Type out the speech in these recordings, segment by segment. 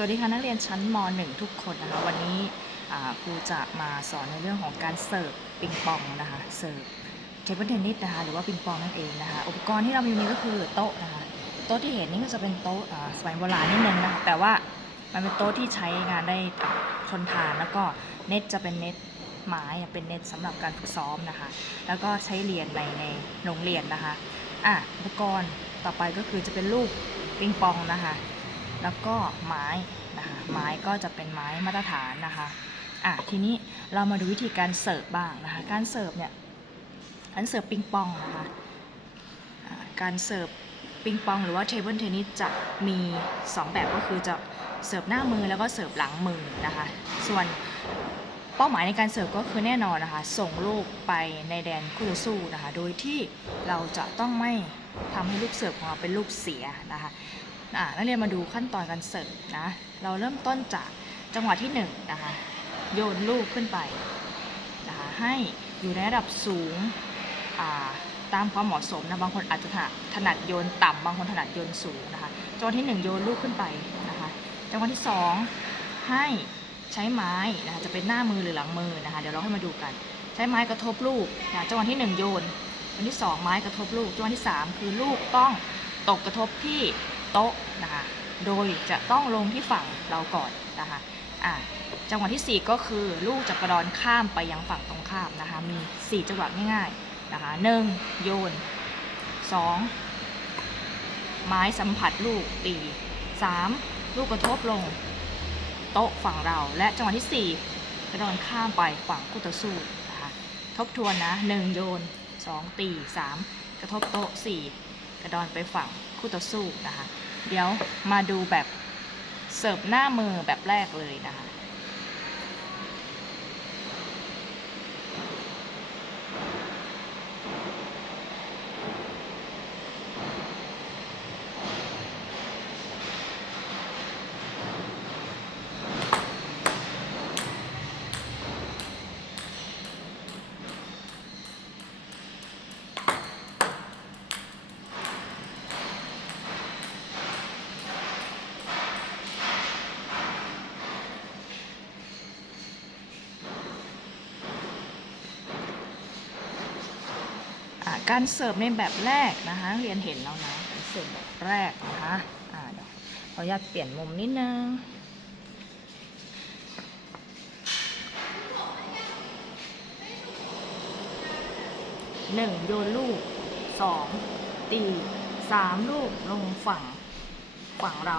สวัสดีค่ะนักเรียนชั้นม .1 ทุกคนนะคะวันนี้ครูจะมาสอนในเรื่องของการเสิร์ฟปิงปองนะคะเสิร์ฟเทเบิลเทนนิสนะคะหรือว่าปิงปองนั่นเองนะคะอุปกรณ์ที่เรามีนี้ก็คือโต๊ะนะคะโต๊ะที่เห็นนี่ก็จะเป็นโต๊ะสมัยโบราณนิดนึงนะคะแต่ว่ามันเป็นโต๊ะที่ใช้งานได้ทนทานแล้วก็เน็ตจะเป็นเน็ตไม้เป็นเน็ตสำหรับการฝึกซ้อมนะคะ แล้วก็ใช้เรียนในในโรงเรียนนะคะอะอุปกรณ์ต่อไปก็คือจะเป็นลูกปิงปองนะคะ แล้วก็ไม้นะคะไม้ก็จะเป็นไม้มาตรฐานนะคะอะทีนี้เรามาดูวิธีการเสิร์ฟบ้างนะคะการเสิร์ฟเนี่ยการเสิร์ฟปิงปองนะคะการเสิร์ฟปิงปองหรือว่าเทเบิลเทนนิสจะมี 2 แบบก็คือจะเสิร์ฟหน้ามือแล้วก็เสิร์ฟหลังมือนะคะ ส่วนเป้าหมายในการเสิร์ฟก็คือแน่นอนนะคะ ส่งลูกไปในแดนคู่ต่อสู้นะคะ โดยที่เราจะต้องไม่ทำให้ลูกเสิร์ฟของเราเป็นลูกเสียนะคะ นักเรียนมาดูขั้นตอนการเสิร์ฟนะ เราเริ่มต้นจากจังหวะที่1นงนะคะโยนลูกขึ้นไปนะคะให้อยู่ในระดับสูงตามความเหมาะสมนะบางคนอาจจะถนัดถนัดโยนต่ำบางคนถนัดโยนสูงนะคะจังหวะที่ 1 โยนลูกขึ้นไปนะคะจังหวะที่ 2 ให้ใช้ไม้นะคะจะเป็นหน้ามือหรือหลังมือนะคะเดี๋ยวเราให้มาดูกัน ใช้ไม้กระทบลูกนะจังหวะที่ 1 โยนจังหวะที่ 2 ไม้กระทบลูกจังหวะที่ 3 คือลูกต้องตกกระทบที่ โต๊ะนะคะโดยจะต้องลงที่ฝั่งเราก่อนนะคะอะจังหวะที่ 4 ก็คือลูกจะกระดอนข้ามไปยังฝั่งตรงข้ามนะคะมี 4 จังหวะง่ายๆนะคะ 1. โยน 2. ไม้สัมผัสลูกตี 3. ลูกกระทบลง โต๊ะฝั่งเราและจังหวะที่ 4 กระดอนข้ามไปฝั่งคู่ต่อสู้นะคะทบทวนนะ 1 โยน 2 ตี 3 กระทบโต๊ะ 4 กระดอนไปฝั่งคู่ต่อสู้นะคะ เดี๋ยวมาดูแบบเสิร์ฟหน้ามือแบบแรกเลยนะคะ การเสิร์ฟในแบบแรกนะคะเรียนเห็นแล้วนะการเสิร์ฟแบบแรกนะคะอะเดี๋ยวขออนุญาตเปลี่ยนมุมนิดนึงหนึ่งโยนลูกสองตีสามลูกลงฝั่งฝั่งเรา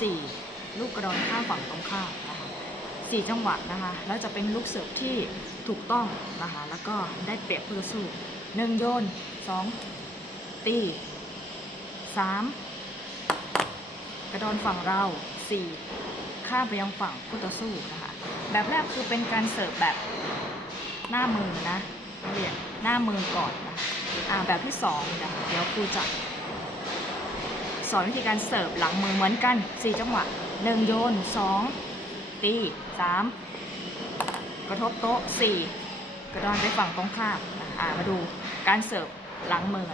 สี่ลูกกระดอนข้ามฝั่งตรงข้ามนะคะสี่จังหวะนะคะ แล้วจะเป็นลูกเสิร์ฟที่ถูกต้องนะคะ แล้วก็ได้เปรียบเพื่อสู้ หนึ่งโยนสองตีสามกระดอนฝั่งเราสี่ข้ามไปยังฝั่งคู่ต่อสู้นะคะ แบบแรกคือเป็นการเสิร์ฟแบบหน้ามือนะนักเรียนหน้ามือก่อนนะอ่าแบบที่สองนะคะเดี๋ยวครูจะสอนวิธีการเสิร์ฟหลังมือเหมือนกัน4จังหวะ1โยน2ตี3กระทบโต๊ะ4กระดอนไปฝั่งตรงข้ามอ่ามาดู การเสิร์ฟล้างมือ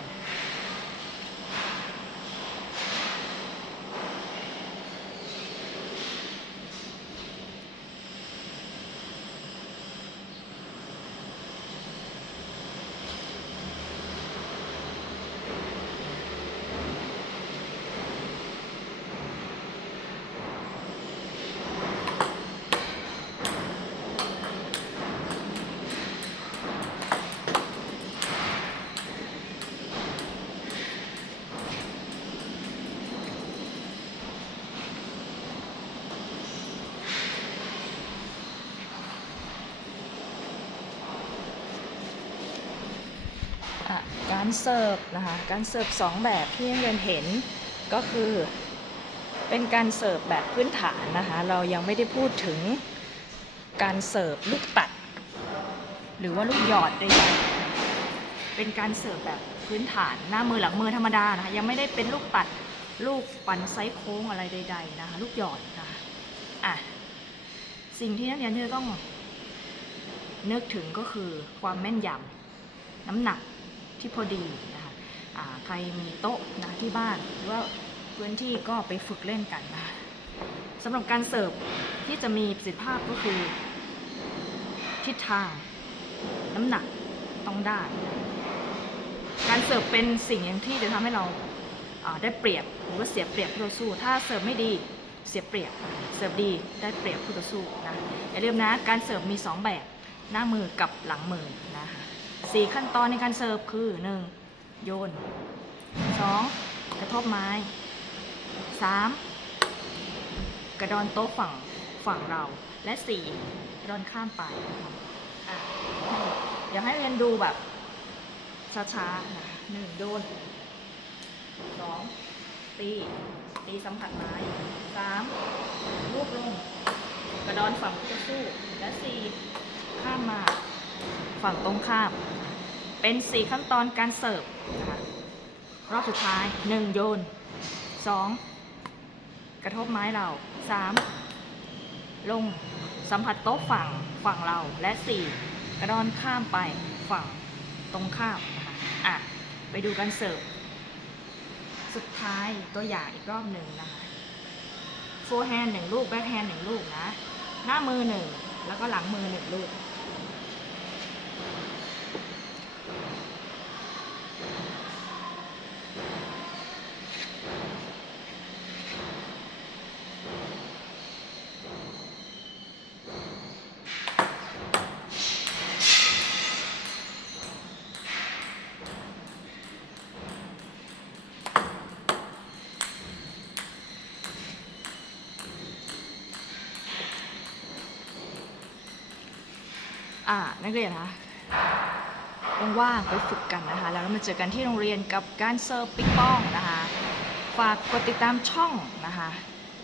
กันอะการเสิร์ฟนะคะการเสิร์ฟสองแบบที่นักเรียนเห็นก็คือเป็นการเสิร์ฟแบบพื้นฐานนะคะ เรายังไม่ได้พูดถึงการเสิร์ฟลูกตัด หรือว่าลูกหยอดใดๆเป็นการเสิร์ฟแบบพื้นฐานหน้ามือหลังมือธรรมดานะคะยังไม่ได้เป็นลูกตัดลูกปั่นไซส์โค้งอะไรใด ๆ นะคะ ลูกหยอดนะคะอะสิ่งที่นักเรียนจะต้องนึกถึงก็คือความแม่นยำน้ำหนัก ที่พอดีนะคะใครมีโต๊ะนะที่บ้านหรือว่าพื้นที่ก็ไปฝึกเล่นกันนะสำหรับการเสิร์ฟที่จะมีประสิทธิภาพก็คือทิศทาง น้ำหนักต้องได้ การเสิร์ฟเป็นสิ่งที่จะทำให้เราอ่าได้เปรียบหรือว่าเสียเปรียบผู้ต่อสู้ ถ้าเสิร์ฟไม่ดีเสียเปรียบ เสิร์ฟดีได้เปรียบผู้ต่อสู้นะอย่าลืมนะการเสิร์ฟมี 2 แบบหน้ามือกับหลังมือนะคะ สี่ขั้นตอนในการเสิร์ฟคือ 1. โยน 2. กระทบไม้ 3. กระดอนโต๊ะฝั่งฝั่งเรา และ 4. กระดอนข้ามไปอะเดี๋ยวให้เรียนดูแบบช้าๆนะคะหนึ่งโดนสองตีตีสัมผัสไม้สามลูกลงกระดอนฝั่งจะสู้ และสี่ข้ามมา ฝั่งตรงข้าม เป็นสี่ขั้นตอนการเสิร์ฟนะคะรอบสุดท้ายหนึ่งโยนสองกระทบไม้เราสามลงสัมผัสโต๊ะฝั่งฝั่งเราและสี่กระดอนข้ามไปฝั่งตรงข้ามนะคะอะ ไปดูกันเสิร์ฟ สุดท้ายตัวอย่างอีกรอบหนึ่งนะคะโฟร์แฮนด์หนึ่งลูก แบ็คแฮนด์หนึ่งลูกนะ หน้ามือหนึ่งแล้วก็หลังมือหนึ่งลูก อ่านักเรียนคะว่างๆไปฝึกกันนะคะ แล้วมาเจอกันที่โรงเรียนกับการเซิร์ฟปิงปองนะคะ ฝากกดติดตามช่องนะคะ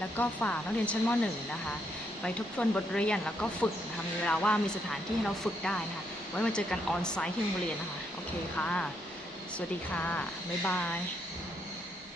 แล้วก็ฝากนักเรียนชั้นม .1 นะคะ ไปทบทวนบทเรียนแล้วก็ฝึกนะคะมีเวลาว่างมีสถานที่ให้เราฝึกได้นะคะ ไว้มาเจอกันออนไซต์ที่โรงเรียนนะคะ โอเคค่ะ สวัสดีค่ะ บ๊ายบาย